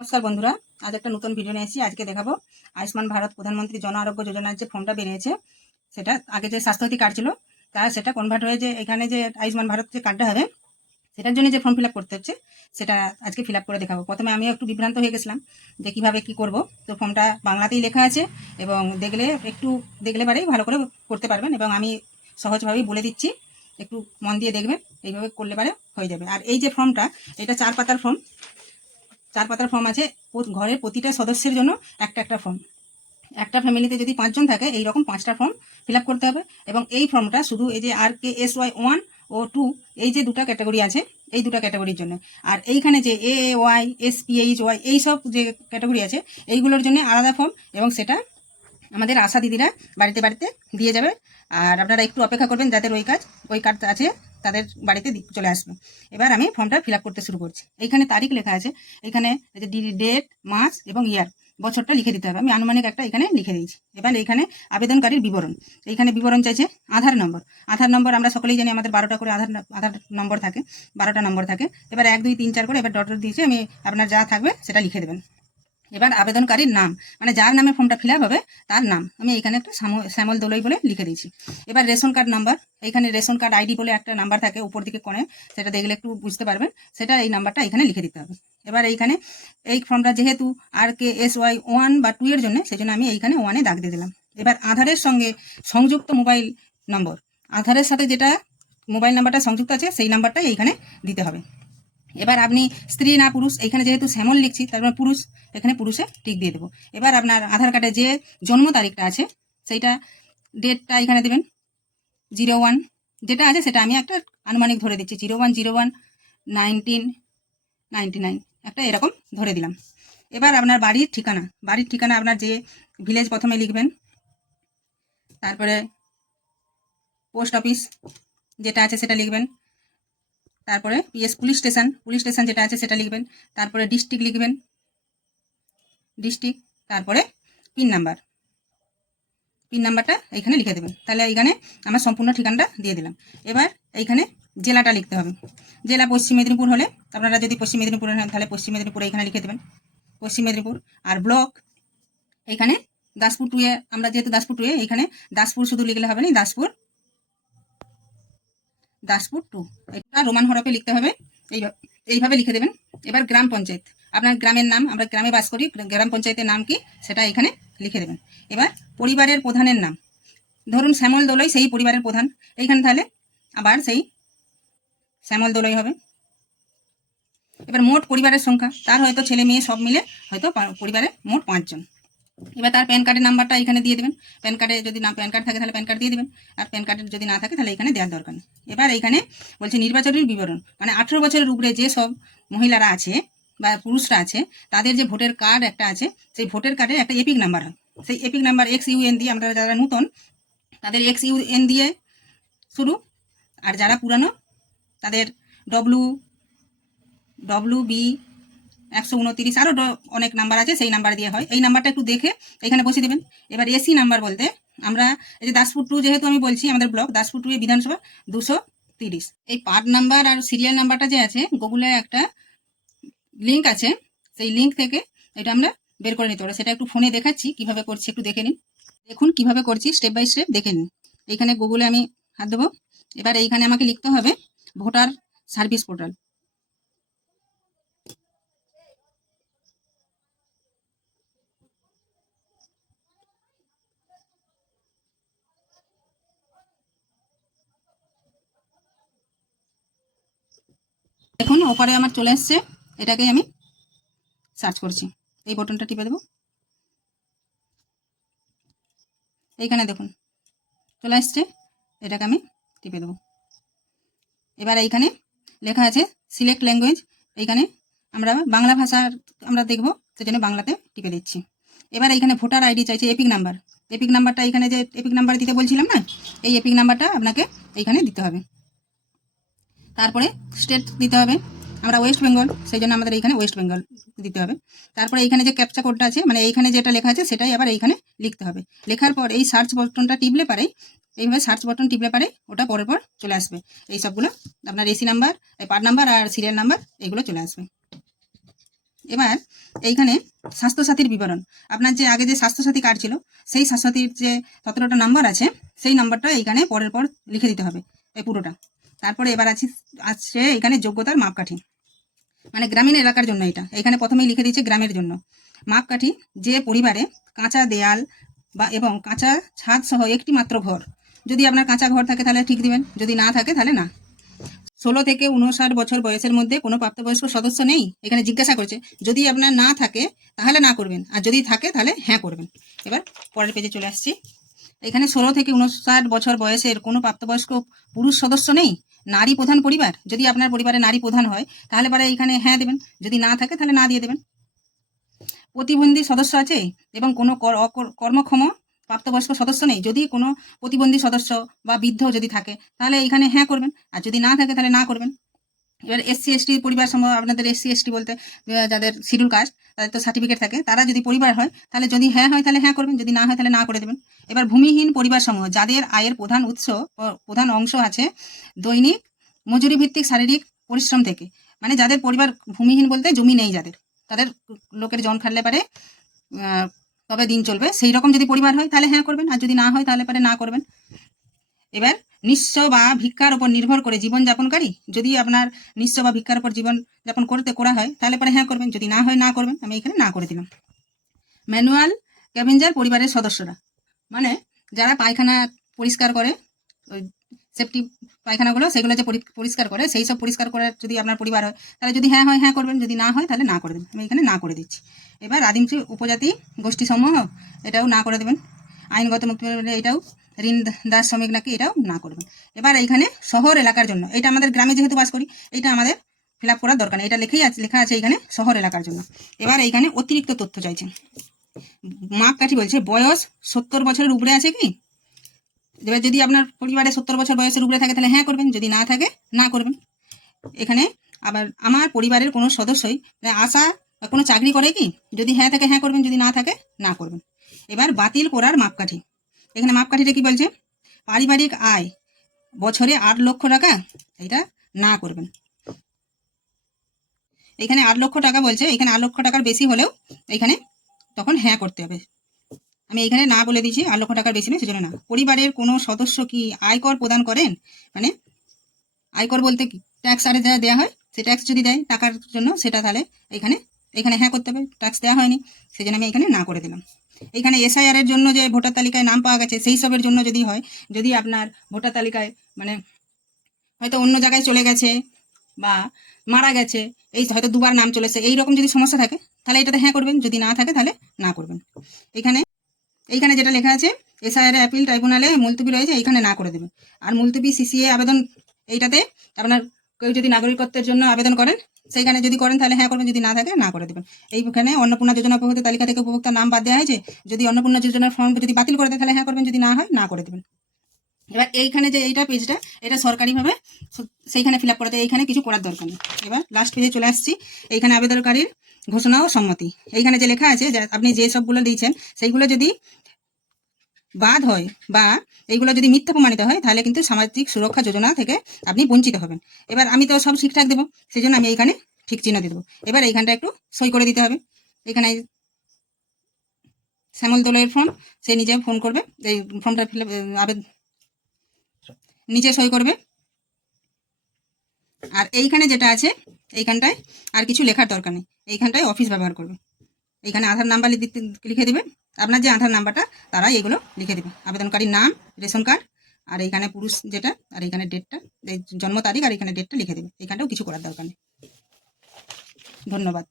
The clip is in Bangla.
নমস্কার বন্ধুরা, আজ একটা নতুন ভিডিও নিয়ে এসেছি। আজকে দেখাবো আয়ুষ্মান ভারত প্রধানমন্ত্রী জন আরোগ্য যোজনার যে ফর্মটা বেরিয়েছে, সেটা আগে যে স্বাস্থ্যসাথী কার্ড ছিল তার সেটা কনভার্ট হয়ে যে এখানে যে আয়ুষ্মান ভারত যে কার্ডটা হবে সেটার জন্য যে ফর্ম ফিল আপ করতে হচ্ছে সেটা আজকে ফিল আপ করে দেখাবো। প্রথমে আমিও একটু বিভ্রান্ত হয়ে গেছিলাম যে কীভাবে কী করব। তো ফর্মটা বাংলাতেই লেখা আছে এবং দেখলে পারেই ভালো করে করতে পারবেন এবং আমি সহজভাবেই বলে দিচ্ছি, একটু মন দিয়ে দেখবেন, এইভাবে করলে পারে হয়ে যাবে। আর এই যে ফর্মটা, এটা 4 পাতার ফর্ম। 4 পাতার ফর্ম আছে। ঘরের প্রতিটা সদস্যের জন্য একটা একটা ফর্ম। একটা ফ্যামিলিতে যদি 5 জন থাকে এইরকম 5টা ফর্ম ফিল আপ করতে হবে। এবং এই ফর্মটা শুধু এই যে RKSY 1 ও 2 এই যে দুটো ক্যাটাগরি আছে, এই দুটো ক্যাটাগরির জন্য। আর এইখানে যে AAY SPHY এই সব যে ক্যাটাগরি আছে এইগুলোর জন্য আলাদা ফর্ম, এবং সেটা আমাদের আশা দিদিরা বাড়িতে বাড়িতে দিয়ে যাবে। আর আপনারা একটু অপেক্ষা করবেন, যাদের ওই কার্ড আছে তাদের বাড়িতে চলে আসবে। এবার আমি ফর্মটা ফিল আপ করতে শুরু করছি। এইখানে তারিখ লেখা আছে, এখানে ডেট, মাস এবং ইয়ার, বছরটা লিখে দিতে হবে। আমি আনুমানিক একটা এখানে লিখে দিয়েছি। এবার এইখানে আবেদনকারীর বিবরণ, এইখানে বিবরণ চাইছে আধার নম্বর। আধার নম্বর আমরা সকলেই জানি, আমাদের 12টা করে আধার নম্বর থাকে, 12টা নম্বর থাকে। এবার 1 2 3 4 করে এবার ডট দিয়েছে, আমি আপনার যা থাকবে সেটা লিখে দেবেন। এবার আবেদনকারীর নাম, মানে যার নামে ফর্মটা ফিল আপ হবে তার নাম আমি এখানে একটা শ্যামল দোলই বলে লিখে দিয়েছি। এবার রেশন কার্ড নাম্বার, এইখানে রেশন কার্ড আইডি বলে একটা নাম্বার থাকে উপর দিকে কোণে, সেটা দেখলে একটু বুঝতে পারবেন, সেটা এই নাম্বারটা এখানে লিখে দিতে হবে। এবার এইখানে এই ফর্মটা যেহেতু RKSY 1 বা 2 এর জন্য, সেই জন্য আমি এইখানে 1-এ দাগ দিয়ে দিলাম। এবার আধারের সঙ্গে সংযুক্ত মোবাইল নম্বর, আধারের সাথে যেটা মোবাইল নাম্বারটা সংযুক্ত আছে সেই নাম্বারটাই এইখানে দিতে হবে। এবার আপনি স্ত্রী না পুরুষ, এখানে যেহেতু শ্যামল লিখছি তার মানে পুরুষ, এখানে পুরুষে টিক দিয়ে দেবো। এবার আপনার আধার কার্ডে যে জন্ম তারিখটা আছে সেইটা, ডেটটা এখানে দেবেন 01, যেটা আছে সেটা আমি একটা আনুমানিক ধরে দিচ্ছি 01/01/1999, একটা এরকম ধরে দিলাম। এবার আপনার বাড়ির ঠিকানা আপনার যে ভিলেজ প্রথমে লিখবেন, তারপরে পোস্ট অফিস যেটা আছে সেটা লিখবেন, তারপরে পুলিশ স্টেশন যেটা আছে সেটা লিখবেন, তারপরে ডিস্ট্রিক্ট লিখবেন, তারপরে পিন নাম্বারটা এইখানে লিখে দেবেন। তাহলে এইখানে আমার সম্পূর্ণ ঠিকানাটা দিয়ে দিলাম। এবার এইখানে জেলাটা লিখতে হবে। জেলা পশ্চিম মেদিনীপুর হলে, আপনারা যদি পশ্চিম মেদিনীপুর হন তাহলে পশ্চিম মেদিনীপুর এইখানে লিখে দেবেন, পশ্চিম মেদিনীপুর। আর ব্লক এইখানে দাসপুর 2-এ, আমরা যেহেতু দাসপুর 2-এ, এইখানে দাসপুর শুধু লিখলে হবে না, দাসপুর 2 এটা রোমান হরফে লিখতে হবে, এইভাবে লিখে দেবেন। এবার গ্রাম পঞ্চায়েত, আপনার গ্রামের নাম, আমরা গ্রামে বাস করি, গ্রাম পঞ্চায়েতের নাম কি সেটা এখানে লিখে দেবেন। এবার পরিবারের প্রধানের নাম, ধরুন শ্যামল দোলই সেই পরিবারের প্রধান, এইখানে তাহলে আবার সেই শ্যামল দোলই হবে। এবার মোট পরিবারের সংখ্যা, তার হয়তো ছেলে মেয়ে সব মিলে হয়তো পরিবারে মোট 5 জন। এবার তার প্যান কার্ডের নাম্বারটা এখানে দিয়ে দেবেন। প্যান কার্ডে যদি প্যান কার্ড থাকে তাহলে প্যান কার্ড দিয়ে দেবেন, আর প্যান কার্ডের যদি না থাকে তাহলে এখানে দেওয়ার দরকার নেই। এবার এইখানে বলছে নির্বাচনের বিবরণ, মানে 18 বছরের উপরে যে সব মহিলারা আছে বা পুরুষরা আছে তাদের যে ভোটের কার্ড একটা আছে, সেই ভোটের কার্ডের একটা এপিক নাম্বার হয়। সেই এপিক নাম্বার XUN দিয়ে, আমরা যারা নতুন তাদের XUN দিয়ে শুরু, আর যারা পুরানো তাদের WB 129, আরও অনেক নাম্বার আছে, সেই নাম্বার দিয়ে হয়। এই নাম্বারটা একটু দেখে এখানে বসিয়ে দেবেন। এবার এসি নাম্বার বলতে, আমরা এই যে দাসপুর 2 যেহেতু আমি বলছি, আমাদের ব্লক দাসপুর 2 বিধানসভা 230, এই পার্ট নাম্বার আর সিরিয়াল নাম্বারটা যে আছে গুগলে একটা লিঙ্ক আছে, সেই লিঙ্ক থেকে এটা আমরা বের করে নিতে পারবো। সেটা একটু ফোনে দেখাচ্ছি কিভাবে করছি, একটু দেখে নিন। দেখুন কিভাবে করছি, স্টেপ বাই স্টেপ দেখে নিন। এইখানে গুগলে আমি হাত দেবো। এবার এইখানে আমাকে লিখতে হবে ভোটার সার্ভিস পোর্টাল। দেখুন ওপারে আমার চলে এসছে, এটাকে আমি সার্চ করছি, এই বাটনটা টিপে দেবো। এইখানে দেখুন চলে আসছে, এটাকে আমি টিপে দেবো। এবার এইখানে লেখা আছে সিলেক্ট ল্যাঙ্গুয়েজ, এইখানে আমরা বাংলা ভাষার আমরা দেখবো, সেজন্য বাংলাতে টিপে দিচ্ছি। এবার এইখানে ভোটার আইডি চাইছে, এপিক নাম্বারটা এইখানে যে এপিক নাম্বার দিতে বলছিলাম না, এই এপিক নাম্বারটা আপনাকে এইখানে দিতে হবে। তারপরে স্টেট দিতে হবে, আমরা ওয়েস্ট বেঙ্গল, সেই জন্য আমাদের এইখানে ওয়েস্ট বেঙ্গল দিতে হবে। তারপরে এইখানে যে ক্যাপচা কোডটা আছে, মানে এইখানে যেটা লেখা আছে সেটাই আবার এইখানে লিখতে হবে। লেখার পর এই সার্চ বাটনটা টিপলে পারে, এইভাবে সার্চ বাটন টিপলে পারে ওটা পরের পর চলে আসবে। এই সবগুলো আপনার এসি নাম্বার, পার্ট নাম্বার আর সিরিয়াল নাম্বার, এগুলো চলে আসবে। এবার এইখানে স্বাস্থ্যসাথীর বিবরণ, আপনার যে আগে যে স্বাস্থ্যসাথী কার্ড ছিল সেই স্বাস্থ্যসাথীর যে 17টা নাম্বার আছে সেই নাম্বারটা এইখানে পরের পর লিখে দিতে হবে এই পুরোটা। তারপরে এবার আছে এখানে যোগ্যতার মাপকাঠি, মানে গ্রামীণ এলাকার জন্য এটা এখানে প্রথমেই লিখে দিয়েছে গ্রামের জন্য। মাপকাঠি, যে পরিবারে কাঁচা দেয়াল বা এবং কাঁচা ছাদ সহ একটি মাত্র ঘর, যদি আপনার কাঁচা ঘর থাকে তাহলে ঠিক দিবেন, যদি না থাকে তাহলে না। 16 থেকে 59 বছর বয়সের মধ্যে কোনো প্রাপ্তবয়স্ক সদস্য নেই, এখানে জিজ্ঞাসা করছে। যদি আপনার না থাকে তাহলে না করবেন, আর যদি থাকে তাহলে হ্যাঁ করবেন। এবার পরের পেজে চলে আসছি। এখানে 16 থেকে 59 বছর বয়সের কোনো প্রাপ্তবয়স্ক পুরুষ সদস্য নেই, নারী প্রধান পরিবার, যদি আপনার পরিবারে নারী প্রধান হয় তাহলে পরে এখানে হ্যাঁ দেবেন, যদি না থাকে তাহলে না দিয়ে দেবেন। প্রতিবন্ধী সদস্য আছে এবং কোনো কর্মক্ষম প্রাপ্তবয়স্ক সদস্য নেই, যদি কোনো প্রতিবন্ধী সদস্য বা বৃদ্ধ যদি থাকে তাহলে এখানে হ্যাঁ করবেন, আর যদি না থাকে তাহলে না করবেন। এবার এসসি এসটি পরিবার সম্ভব, আপনাদের এসসি এসটি বলতে যাদের শিডিউল কাস্ট তাদের তো সার্টিফিকেট থাকে, তারা যদি পরিবার হয় তাহলে যদি হ্যাঁ হয় তাহলে হ্যাঁ করবেন, যদি না হয় তাহলে না করে দেবেন। এবার ভূমিহীন পরিবার সমূহ, যাদের আয়ের প্রধান অংশ আছে দৈনিক মজুরি ভিত্তিক শারীরিক পরিশ্রম থেকে, মানে যাদের পরিবার ভূমিহীন বলতে জমি নেই যাদের, তাদের লোকের জন খাটলে পারে তবে দিন চলবে, সেই রকম যদি পরিবার হয় তাহলে হ্যাঁ করবেন, আর যদি না হয় তাহলে পারে না করবেন। এবার নিঃস্ব বা ভিক্ষার উপর নির্ভর করে জীবনযাপনকারী, যদি আপনার নিঃস্ব বা ভিক্ষার উপর জীবনযাপন করা হয় তাহলে পরে হ্যাঁ করবেন, যদি না হয় না করবেন। আমি এখানে না করে দিলাম। ম্যানুয়াল ক্যাভেঞ্জার পরিবারের সদস্যরা, মানে যারা পায়খানা পরিষ্কার করে, ওই সেফটি পায়খানাগুলো সেগুলো যে পরিষ্কার করে, সেই সব পরিষ্কার করার যদি আপনার পরিবার হয় তাহলে যদি হ্যাঁ হয় হ্যাঁ করবেন, যদি না হয় তাহলে না করে দেবেন। আমি এখানে না করে দিচ্ছি। এবার আদিম উপজাতি গোষ্ঠী সমূহ, এটাও না করে দেবেন। আইনগত মুক্তি এটাও, ঋণ দাস শ্রমিক নাকি, এটাও না করবেন। এবার এইখানে শহর এলাকার জন্য, এটা আমাদের গ্রামে যেহেতু বাস করি এটা আমাদের ফিল আপ করার দরকার নেই, এটা লেখা আছে এইখানে শহর এলাকার জন্য। এবার এইখানে অতিরিক্ত তথ্য চাইছেন। মাপকাঠি বলছে বয়স 70 বছরের উপরে আছে কি, এবার যদি আপনার পরিবারে 70 বছর বয়সের উপরে থাকে তাহলে হ্যাঁ করবেন, যদি না থাকে না করবেন। এখানে আবার আমার পরিবারের কোনো সদস্যই আশা বা কোনো চাকরি করে কি, যদি হ্যাঁ থাকে হ্যাঁ করবেন, যদি না থাকে না করবেন। এবার বাতিল করার মাপকাঠি, এখানে মাপকাঠিটা কি বলছে, পারিবারিক আয় বছরে 8 লক্ষ টাকা, এটা না করবেন। এখানে 8 লক্ষ টাকা বলছে, এখানে 8 লক্ষ টাকার বেশি হলেও এখানে তখন হ্যাঁ করতে হবে। আমি এখানে না বলে দিয়েছি, 8 লক্ষ টাকার বেশি নেই সেজন্য না। পরিবারের কোনো সদস্য কি আয়কর প্রদান করেন, মানে আয়কর বলতে কি ট্যাক্স আরে যা দেওয়া হয়, সে ট্যাক্স যদি দেয় টাকার জন্য সেটা, তাহলে এখানে হ্যাঁ করতে হবে, ট্যাক্স দেওয়া হয়নি সেজন্য আমি এখানে না করে দিলাম। এখানে এসআইআর এর জন্য যে ভোটার তালিকায় নাম পাওয়া গেছে সেই সবের জন্য যদি হয়, যদি আপনার ভোটার তালিকায় মানে হয়তো অন্য জায়গায় চলে গেছে বা মারা গেছে, এই হয়তো দুবার নাম চলেছে, এইরকম যদি সমস্যা থাকে তাহলে এটাতে হ্যাঁ করবেন, যদি না থাকে তাহলে না করবেন। এইখানে যেটা লেখা আছে এসআইআর অ্যাপিল ট্রাইব্যুনালে মুলতবি রয়েছে, এইখানে না করে দেবেন। আর মুলতবি সিসিএ আবেদন, এইটাতে আপনার কেউ যদি নাগরিকত্বের জন্য আবেদন করেন সেইখানে যদি করেন তাহলে হ্যাঁ করবেন, যদি না থাকে না করে দেবেন। এইখানে অন্নপূর্ণা যোজনা উপভোক্তা তালিকা থেকে উপভোক্তার নাম বাদ দেওয়া হয়েছে, যদি অন্নপূর্ণা যোজনার ফর্ম যদি বাতিল করে দেয় তাহলে হ্যাঁ করবেন, যদি না হয় না করে দেবেন। এবার এইখানে যে এইটা পেজটা, এটা সরকারিভাবে সেইখানে ফিল আপ করাতে, এইখানে কিছু করার দরকার নেই। এবার লাস্ট পেজে চলে আসছি। এইখানে আবেদনকারীর ঘোষণা ও সম্মতি, এইখানে যে লেখা আছে আপনি যে সবগুলো দিয়েছেন সেইগুলো যদি বাদ হয় বা এইগুলো যদি মিথ্যা প্রমাণিত হয় তাহলে কিন্তু সামাজিক সুরক্ষা যোজনা থেকে আপনি বঞ্চিত হবেন। এবার আমি তো সব ঠিকঠাক দেবো, সেই জন্য আমি এইখানে ঠিক চিহ্ন দিয়ে দেবো। এবার এইখানটা একটু সই করে দিতে হবে। এখানে শ্যামল দোলের ফর্ম, সে নিজে ফোন করবে, এই ফর্মটা ফিল নিচে সই করবে। আর এইখানে যেটা আছে এইখানটায় আর কিছু লেখার দরকার নেই, এইখানটায় অফিস ব্যবহার করবে। এইখানে আধার নাম্বার লিখে দেবে, আপনার যে আধার নাম্বারটা তারাই এগুলো লিখে দেবে, আবেদনকারীর নাম, রেশন কার্ড, আর এইখানে পুরুষ যেটা, আর এইখানে ডেটটা, এই জন্ম তারিখ, আর এখানে ডেটটা লিখে দেবে। এইখানটাও কিছু করার দরকার নেই। ধন্যবাদ।